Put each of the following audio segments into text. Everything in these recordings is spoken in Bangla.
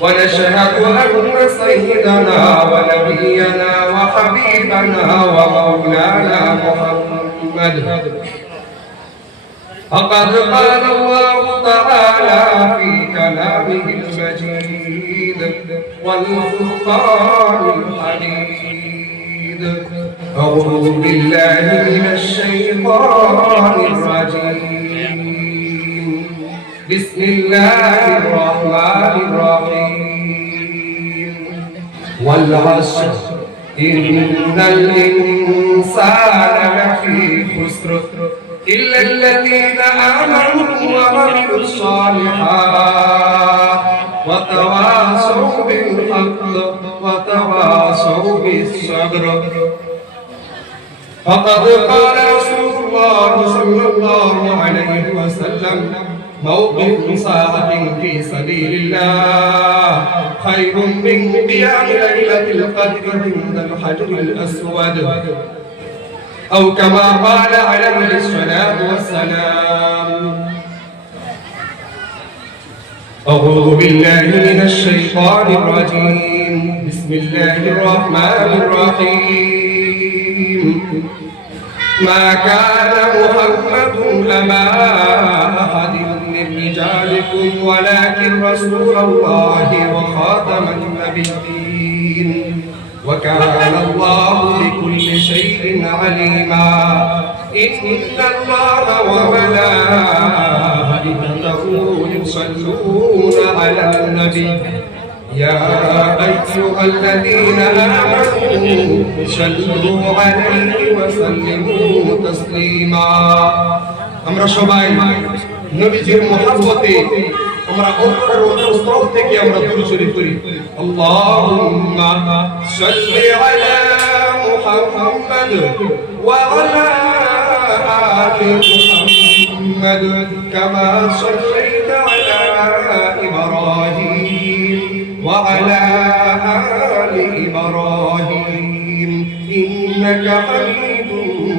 ونشهد أن سيدنا ونبينا وحبيبنا ومولانا محمد. فقد قال الله تعالى في كلامه المجيد والفرقان الحميد أعوذ بالله من الشيطان الرجيم. بسم الله الرحمن الرحيم. والعصر إن الإنسان لفي خسر إلا الذين آمنوا وعملوا الصالحات وتواصوا بالحق وتواصوا بالصبر فقد قال رسول الله صلى الله عليه وسلم موقف ساعة في سبيل الله. خير من قيام ليلة القدر عند الحجر الأسود. أو كما قال عليه الصلاة والسلام. أعوذ بالله من الشيطان الرجيم. بسم الله الرحمن الرحيم. ما كان محمد أبا أحد من رجالكم ولكن رسول الله وخاتم النبيين. وكان الله بكل شيء عليما. إن الله وملائكته يصلون على النبي. يا أيها الذين آمنوا صلوا عليه وسلموا تسليما. আমরা সবাই নবীজির মহাব্বতে, আমরা অন্তর অন্তর থেকে আমরা দূর করি। আল্লাহুম্মা সাল্লি আলা মুহাম্মাদ ওয়া আলা আলি মুহাম্মাদ কামা সাল্লাইতা আলা ইব্রাহিম ওয়া আলা আলি ইব্রাহিম ইন্নাকা হামিদুম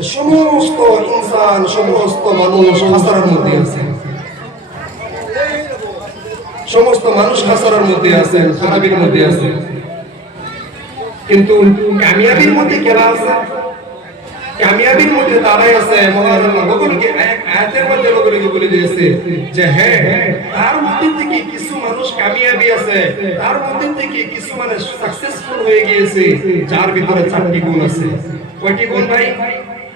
সমস্ত ইনসান, সমস্ত মানুষ হাসারার মধ্যে আছে। সমস্ত মানুষ হাসারার মধ্যে আছেন খারাপের মধ্যে আছে। কিন্তু কামিয়াবির মধ্যে কেরা আছে? কামিয়াবির মধ্যে আছে কিছু মানুষ কামিয়াবি আছে। কিছু হয়ে গিয়েছে, যার ভিতরে চারটি গুণ আছে। কয়টি গুণ ভাই?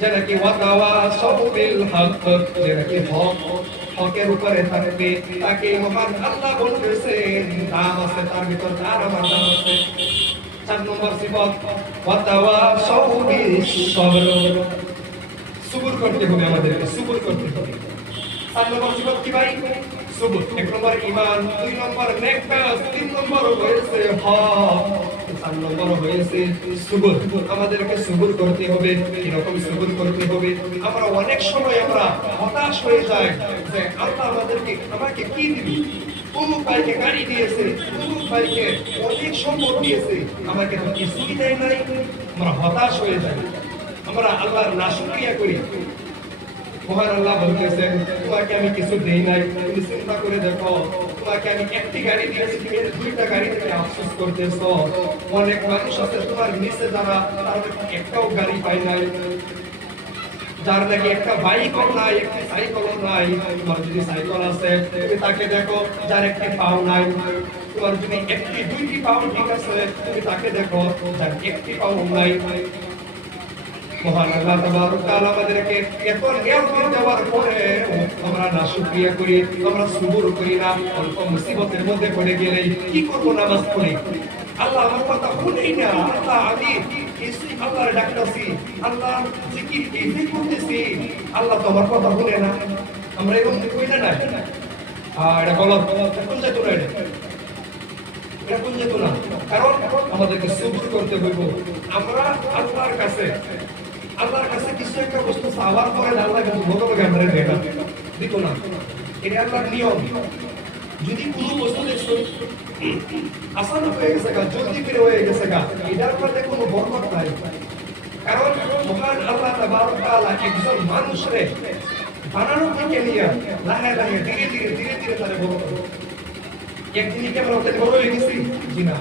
যারা কি ওয়াতাওয়া সবিল হক যারা হক, হকের উপরে থাকবে তাকে মহান আল্লাহ বলতেছেন, নাম আছে তার ভিতর, তার আমার নাম আছে। চার নম্বর সিফত ওয়াতাওয়া সবিল সবর। সুবুর করতে হবে আমাদেরকে, সুবুর করতে হবে। চার নম্বর সিফত কি ভাই? সুবুর। এক নম্বর ঈমান, দুই নম্বর নেক কাজ তিন নম্বর হয়েছে হক। চার নম্বর হয়েছে, সুবুর। আমাদেরকে সুবুর করতে হবে, এরকম সুবুর করতে হবে। আমরা অনেক সময় আমরা হতাশ হয়ে যাই যে আল্লাহ আমাদেরকে, আমাকে কি দিবি? দিয়েছে? আমাকে কিছুই দেয় নাই। আমরা হতাশ হয়ে যাই। আমরা আল্লাহর নাশুক্রিয়া করি। মহান আল্লাহ বলতেছেন আমি কিছু দেই নাই। করে দেখো তোমাকে আমি একটি গাড়ি দিয়েছি দুইটা গাড়ি আফসোস করতেছো। অনেক মানুষ আছে তোমার নিচে যারা, তারা একটাও গাড়ি নাই। যার নাকি একটা বাইকও নাই, একটি সাইকেলও নাই। তোমার যদি সাইকেল আছে, তুমি তাকে দেখো, যার একটি পাও নাই। তোমার যদি একটি, দুইটি পাও ঠিক আছে, তুমি তাকে দেখো, যার একটি পাও নাই। মহান আল্লাহ তাবারক তাআলা আমাদেরকে এত নিয়ামত দেওয়ার পরে আমরা না শুকরিয়া করি আমরা সুবুর করি না অল্প মুসিবতের মধ্যে পড়ে গেলে কি করব নামাজ পড়ি আল্লাহ আমার কথা শুনেই না আল্লাহ আমি আল্লাহর ডাকতেছি আল্লাহ জিকির এই করতেছি আল্লাহ তো আমার কথা শুনে না আমরা এরকম কই না না আর এটা গলত কোন যেত না এটা এটা কোন যেত না কারণ আমাদেরকে সবুর করতে হইব আমরা আল্লাহর কাছে আল্লাহর কাছে কিছু একটা বস্তু চাওয়ার পরে আল্লাহ কিন্তু বড় আমরা দেয় না দিত না, এটা আল্লাহর নিয়ম। যদি কোনো বস্তু দেখছ, আসান হয়ে গেছে গা, জলদি করে হয়ে গেছে গা, এটার মধ্যে কোনো বরকত নাই। কারণ মহান আল্লাহ তাবারক তাআলা একজন মানুষরে বানানো থেকে নিয়ে লাহে লাহে ধীরে ধীরে ধীরে ধীরে তারে বড় করে একদিনই কি আমরা বড় হয়ে গেছি? জি না।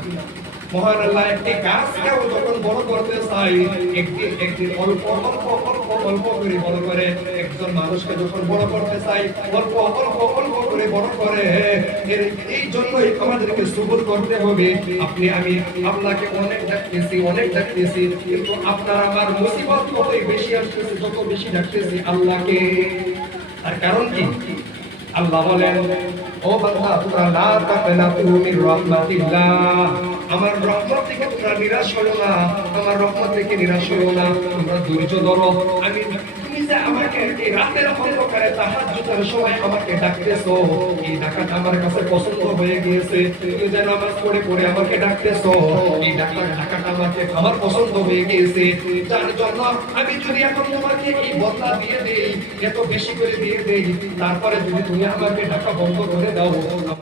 মহান আল্লাহ একটি গাছকেও যখন বড় করতে চাই একদিন একদিন অল্প অল্প অল্প অল্প করে বড় করে, একজন মানুষকে যখন বড় করতে চাই অল্প অল্প অল্প করে বড় করে, এর এই জন্যই আমাদেরকে সবুর করতে হবে। আপনি আমি আপনাকে অনেক ডাকতেছি অনেক ডাকতেছি, কিন্তু আপনার আমার মুসিবত কতই বেশি আসতেছে, যত বেশি ডাকতেছি আল্লাহকে। তার কারণ কি? আল্লাহ বলেন, ও বান্দা, তোমরা না তাকনাতু তুমি রহমাতিল্লাহ। আমার রহমত থেকে তোমরা নিরাশ হলো না, আমার রহমত থেকে নিরাশ হলো না। তোমরা ধৈর্য ধরো। আমি আমাকে এই রাতের অন্ধকারে তাহাজ্জুদের সময় আমাকে ডাকতেছো, এই ডাকাটা আমার কাছে পছন্দ হয়ে গিয়েছে। তুমি নামাজ পড়ে পড়ে আমাকে ডাকতেছ এই ডাকা ডাকাটা আমাকে আমার পছন্দ হয়ে গিয়েছে। যার জন্য আমি যদি এখন তোমাকে এই বদলা দিয়ে দেই, এত বেশি করে দিয়ে দেই, তারপরে যদি তুমি আমাকে ডাকা বন্ধ করে দাও